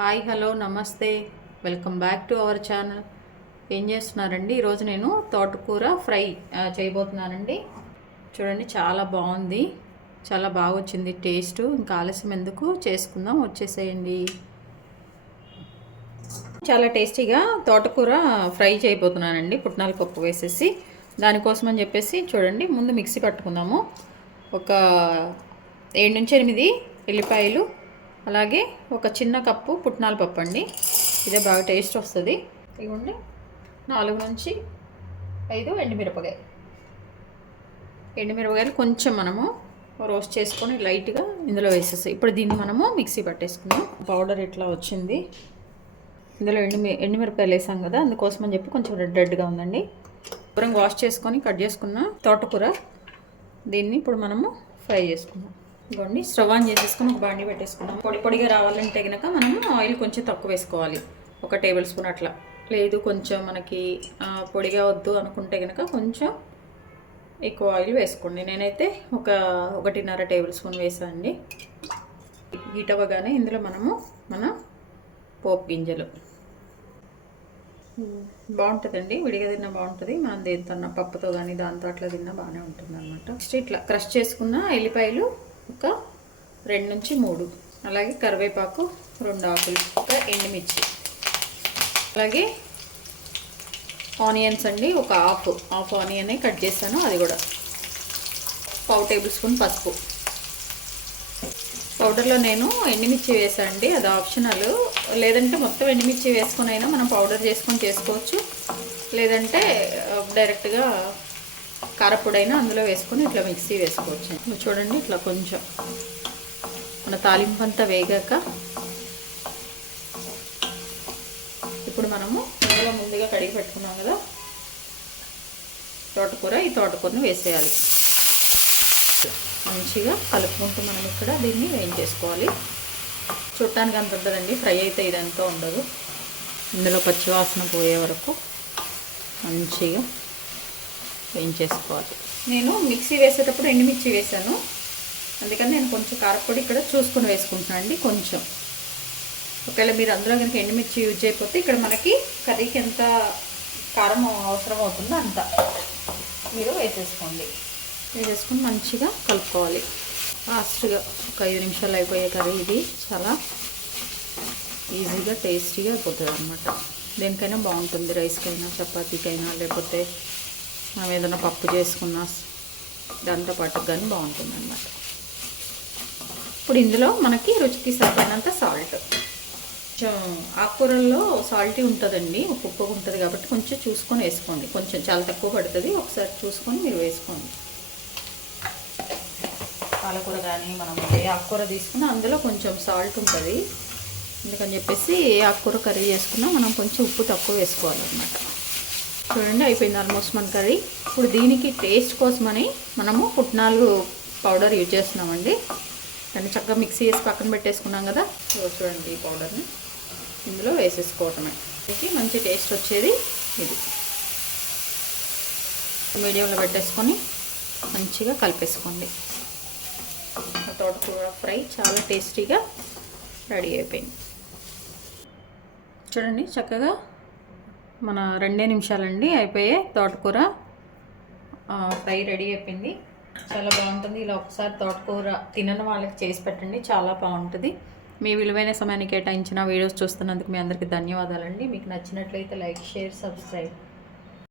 Hi hello నమస్తే. Welcome back to our channel. ఏం చేస్తున్నారండి? ఈరోజు నేను తోటకూర ఫ్రై చేయబోతున్నానండి. చూడండి చాలా బాగుంది. చాలా బాగా వచ్చింది టేస్ట్. ఇంకా ఆలస్యం ఎందుకు? చేసుకుందాం వచ్చేసేయండి. చాలా టేస్టీగా తోటకూర ఫ్రై చేయబోతున్నానండి. పుట్నాల పప్పు వేసేసి దానికోసం అని చెప్పేసి చూడండి ముందు మిక్సీ పట్టుకుందాము. ఒక ఏడు నుంచి ఎనిమిది ఎల్లిపాయలు అలాగే ఒక చిన్న కప్పు పుట్నాల పప్పు అండి ఇదే బాగా టేస్ట్ వస్తుంది. ఇవ్వండి. నాలుగు నుంచి ఐదు ఎండుమిరపకాయ ఎండుమిరపకాయలు కొంచెం మనము రోస్ట్ చేసుకొని లైట్గా ఇందులో వేసేస్తాయి ఇప్పుడు దీన్ని మనము మిక్సీ పట్టేసుకున్నాం పౌడర్ ఇట్లా వచ్చింది? ఇందులో ఎండు ఎండుమిరపకాయలు వేసాం కదా అందుకోసం అని చెప్పి కొంచెం రెడ్ రెడ్గా ఉందండి. దూరం వాష్ చేసుకొని కట్ చేసుకున్న తోటకూర దీన్ని ఇప్పుడు మనము ఫ్రై చేసుకున్నాం ఇదిగోండి స్టవ్ ఆన్ చేసేసుకుని ఒక బాండి పెట్టేసుకున్నాం పొడి పొడిగా రావాలంటే కనుక మనం ఆయిల్ కొంచెం తక్కువ వేసుకోవాలి. ఒక టేబుల్ స్పూన్ అట్లా. లేదు కొంచెం మనకి పొడిగా వద్దు అనుకుంటే కనుక కొంచెం ఎక్కువ ఆయిల్ వేసుకోండి. నేనైతే ఒక ఒకటిన్నర టేబుల్ స్పూన్ వేసాను అండి. హీట్ అవ్వగానే ఇందులో మనము మన పోపు గింజలు. బాగుంటుందండి. విడిగా తిన్నా బాగుంటుంది. మనం దేంతో పప్పుతో కానీ దాంతో అట్లా తిన్నా బాగానే ఉంటుంది అనమాట నెక్స్ట్ ఇట్లా క్రష్ చేసుకున్న ఎల్లిపాయలు ఒక రెండు నుంచి మూడు. అలాగే కరివేపాకు రెండు ఆకులు ఒక ఎండుమిర్చి. అలాగే ఆనియన్స్ అండి ఒక హాఫ్ హాఫ్ ఆనియన్ కట్ చేశాను అది కూడా. పావు టేబుల్ స్పూన్ పసుపు. పౌడర్లో నేను ఎండుమిర్చి వేసాను అండి అది ఆప్షనల్. లేదంటే మొత్తం ఎండుమిర్చి వేసుకుని అయినా మనం పౌడర్ చేసుకొని చేసుకోవచ్చు. లేదంటే డైరెక్ట్గా కారపొడైనా అందులో వేసుకొని ఇట్లా మిక్సీ వేసుకోవచ్చు. చూడండి ఇట్లా కొంచెం మన తాలింపు అంతా వేగాక ఇప్పుడు మనము ఇందులో ముందుగా కడిగి పెట్టుకున్నాం కదా తోటకూర ఈ తోటకూరను వేసేయాలి. మంచిగా కలుపుకుంటూ మనం ఇక్కడ దీన్ని వేయించేసుకోవాలి. చూడటానికి అంత ఉంటుందండి ఫ్రై అయితే ఇదంతా ఉండదు. ఇందులో పచ్చివాసన పోయే వరకు మంచిగా వేయించేసుకోవాలి నేను మిక్సీ వేసేటప్పుడు ఎండుమిర్చి వేసాను. అందుకని నేను కొంచెం కారపొడి ఇక్కడ చూసుకొని వేసుకుంటున్నాను అండి కొంచెం. ఒకవేళ మీరు అందులో కనుక ఎండుమిర్చి యూజ్ అయిపోతే ఇక్కడ మనకి కర్రీకి ఎంత కారం అవసరం అవుతుందో అంత మీరు వేసేసుకోండి. వేసేసుకొని మంచిగా కలుపుకోవాలి. ఫాస్ట్గా ఒక ఐదు నిమిషాలు అయిపోయే కర్రీ ఇది. చాలా ఈజీగా టేస్టీగా అయిపోతుంది అనమాట దేనికైనా బాగుంటుంది రైస్కైనా చపాతీకైనా లేకపోతే మనం ఏదైనా పప్పు చేసుకున్నా దాంతో పాటు కానీ బాగుంటుంది అనమాట ఇప్పుడు ఇందులో మనకి రుచికి సరిపడినంత సాల్ట్. కొంచెం ఆకుకూరల్లో సాల్టీ ఉంటుందండి ఉప్పు ఉంటుంది కాబట్టి కొంచెం చూసుకొని వేసుకోండి. కొంచెం చాలా తక్కువ పడుతుంది ఒకసారి చూసుకొని మీరు వేసుకోండి. పాలకూర కానీ మనం ఏ ఆకుకూర తీసుకున్నా అందులో కొంచెం సాల్ట్ ఉంటుంది. ఎందుకని చెప్పేసి ఏ ఆకుకూర కర్రీ చేసుకున్నా మనం కొంచెం ఉప్పు తక్కువ వేసుకోవాలన్నమాట. చూడండి అయిపోయింది ఆల్మోస్ట్ మన కర్రీ. ఇప్పుడు దీనికి టేస్ట్ కోసమని మనము పుట్నాలు పౌడర్ యూజ్ చేస్తున్నామండి. దాన్ని చక్కగా మిక్సీ చేసి పక్కన పెట్టేసుకున్నాం కదా. చూడండి ఈ పౌడర్ని ఇందులో వేసేసుకోవటమే. ఇది మంచి టేస్ట్ వచ్చేది ఇది. మీడియంలో పెట్టేసుకొని మంచిగా కలిపేసుకోండి. తోటకూర ఫ్రై చాలా టేస్టీగా రెడీ అయిపోయింది. చూడండి చక్కగా మన రెండే నిమిషాలండి అయిపోయే తోటకూర. ఫ్రై రెడీ అయిపోయింది. చాలా బాగుంటుంది. ఇలా ఒకసారి తోటకూర తినని వాళ్ళకి చేసి పెట్టండి చాలా బాగుంటుంది. మీ విలువైన సమయాన్ని కేటాయించిన వీడియోస్ చూస్తున్నందుకు మీ అందరికీ ధన్యవాదాలండి. మీకు నచ్చినట్లయితే లైక్ షేర్ సబ్స్క్రైబ్.